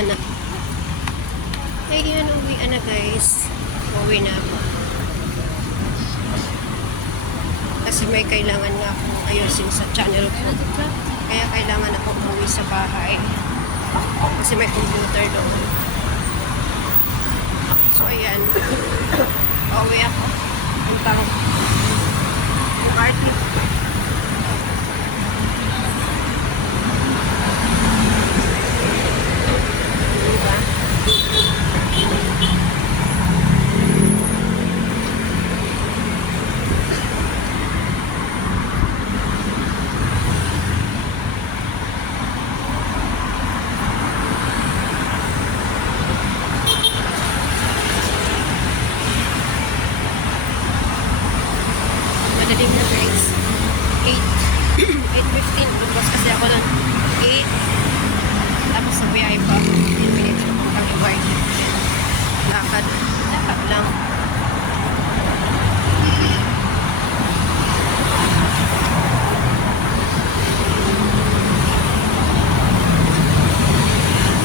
ka na. Ay, uwian na guys. Uwi na ako. Kasi may kailangan nga akong ayusin sa channel ko. Kaya kailangan ako umuwi sa bahay. Kasi may computer doon. So, ayan. Uwi ako. Puntang party. Madaling na guys. 8:15. Bukas kasi ako ng 8. Tapos sa biyahe pa. 10 minutes na puntang iway. Lakad. Lakad lang.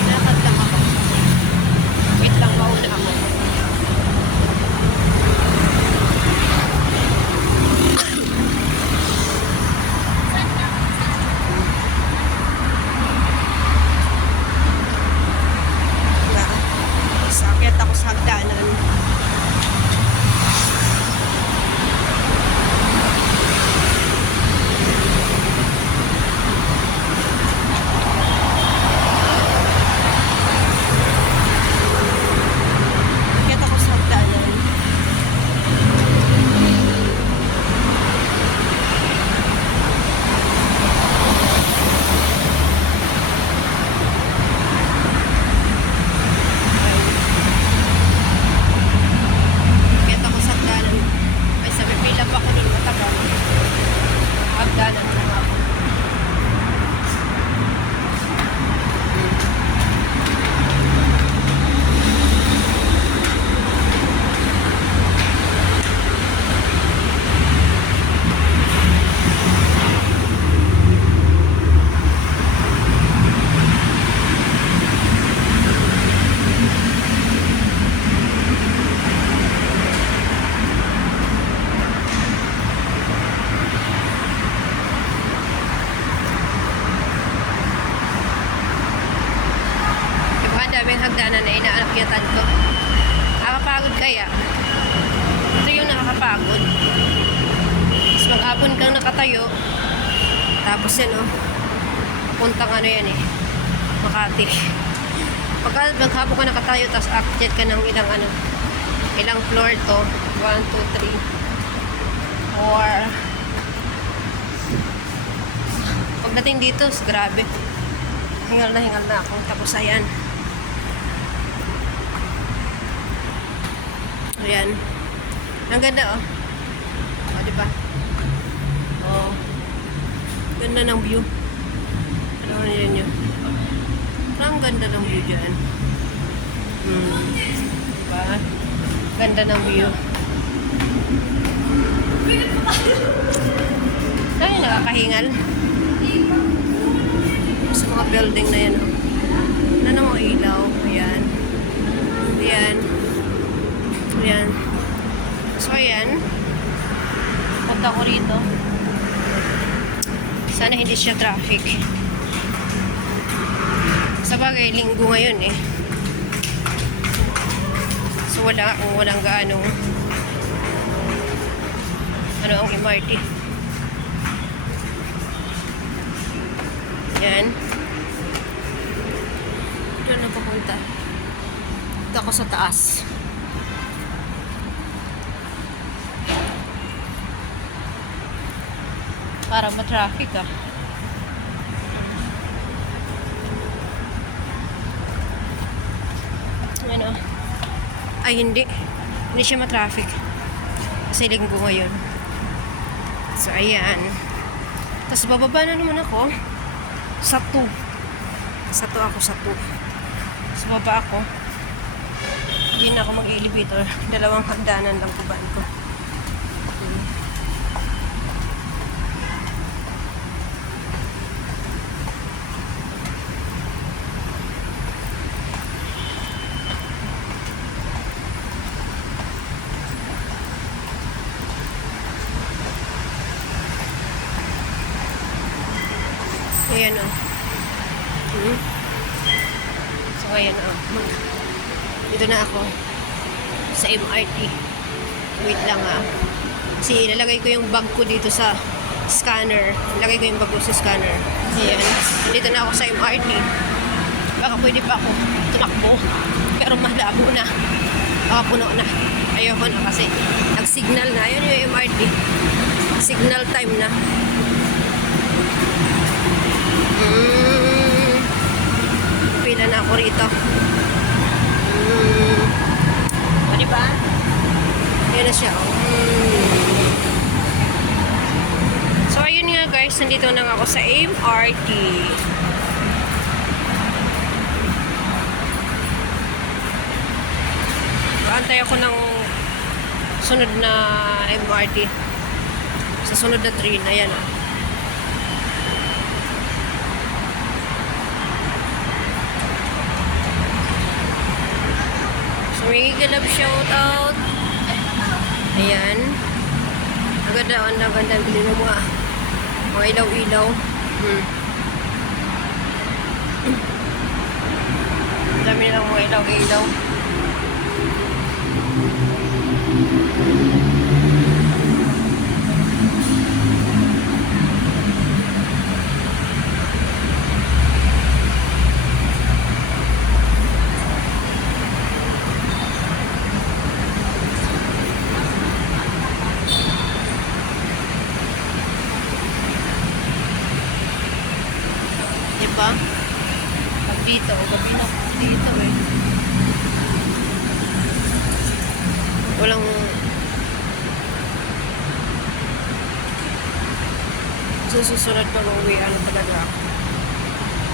Lakad lang ako. Wait lang, mauna ako. Sakit ako sa hagdanan. Sakit ako sa hagdanan. Hagdanan lang ako. Daming hagdanan na inaakyatan ko. Nakakapagod kaya? Ito yung nakakapagod. Tapos mag-apon kang nakatayo. Tapos yan puntang ano yan Makati. Pagka maghapon ka nakatayo, tapos akyat ka ng ilang floor to. 1, 2, 3, 4. Pagdating dito, grabe. Hingal na ako. Tapos ayan. Ayan. Ang ganda diba? Ganda ng view. Ano yun yun? Ang ganda ng view dyan. Diba? Ganda ng view. Ay, nakakahingal. Sa mga building na yan. Ano na mga ilaw? Ayan. Ayan. Ayan. So, ayan. Punta ko rito. Sana hindi siya traffic. Sa bagay, linggo ngayon So, walang gaano ang MRT. Ayan. Doon na papunta. Dito ako sa taas. Para ma-traffic Ano? Ay, hindi. Hindi siya ma-traffic. Kasi linggo ngayon. So, ayan. Tapos, bababa na naman ako. Sa 2. Ako sa 2. So, baba ako. Hindi na ako mag-elevator. 2 hagdanan lang kuban ko. Ayan o. So, ayan o. Dito na ako. Sa MRT. Wait lang ha. Kasi ilalagay ko yung bag ko dito sa scanner. Ilalagay ko yung bag ko sa scanner. Ayan. Dito na ako sa MRT. Baka pwede pa ako tumakbo. Pero malabo na. Baka puno na. Ayoko na kasi nag-signal na. Yun yung MRT. Signal time na. Pila na ako rito. O, diba? Yan na siya. So, ayun nga guys. Nandito na ako sa MRT. Antay ako ng sunod na MRT. Sa sunod na train. Ayan o. Mega love shout out. Ayan. Ang ganda, ang ganda. Bili mo mga ilaw-ilaw. Dami nilang mga ilaw-ilaw. Diba? Pag dito, gabi na dito eh. Walang susunod pa mag-uwian talaga.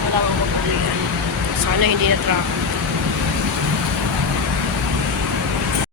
Wala kang mag-uwian. Sana hindi na traffic.